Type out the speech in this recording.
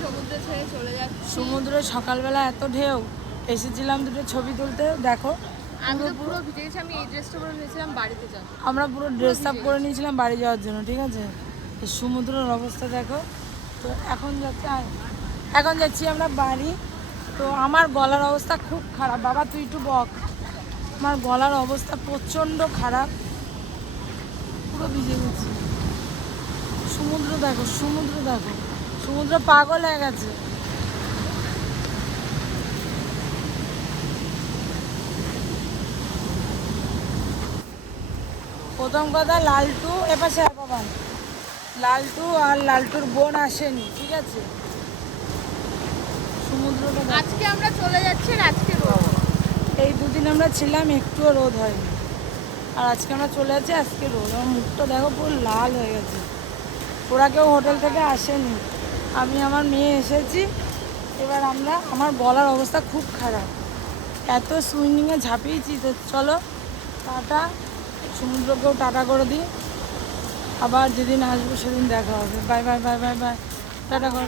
সমুদ্র ছেড়ে চলে যাচ্ছি। সমুদ্রে সকালবেলা এত ঢেউ, এসেছিলাম দুটো ছবি তুলতে। দেখো আমি তো পুরো ভিজে গেছি। আমি এই ড্রেসটা পরে ভেবেছিলাম বাড়িতে যাব। আমরা পুরো ড্রেস আপ করে নিয়েছিলাম বাড়ি যাওয়ার জন্য, ঠিক আছে। এই সমুদ্রের অবস্থা দেখো। তো এখন যাচ্ছি আমরা বাড়ি। তো আমার গলার অবস্থা খুব খারাপ। বাবা তুই একটু বক। আমার গলার অবস্থা প্রচণ্ড খারাপ, পুরো ভিজে গেছি। সমুদ্র দেখো, সমুদ্র দেখো, সমুদ্র পাগল হয়ে গেছে। প্রথম কথা, লালটু এপাশে বাবা, লালটু আর লালটুর বোন আসেনি, ঠিক আছে। সমুদ্রটা আজকে আমরা চলে যাচ্ছি আর আজকে রোদ। এই দুদিন আমরা ছিলাম, একটুও রোদ হয়নি। আর আজকে আমরা চলে যাচ্ছি, আজকে রোদ। আমার মুখটা দেখো পুরো লাল হয়ে গেছে। ওরা কেউ হোটেল থেকে আসেনি, আমি আমার মেয়ে এসেছি। এবার আমার গলার অবস্থা খুব খারাপ, এত সুইমিংয়ে ঝাঁপিয়েছি। তো চলো টাটা, সমুদ্রকেও টাটা করে দিই। আবার যেদিন আসবো সেদিন দেখা হবে। Bye bye bye bye bye, tata কর।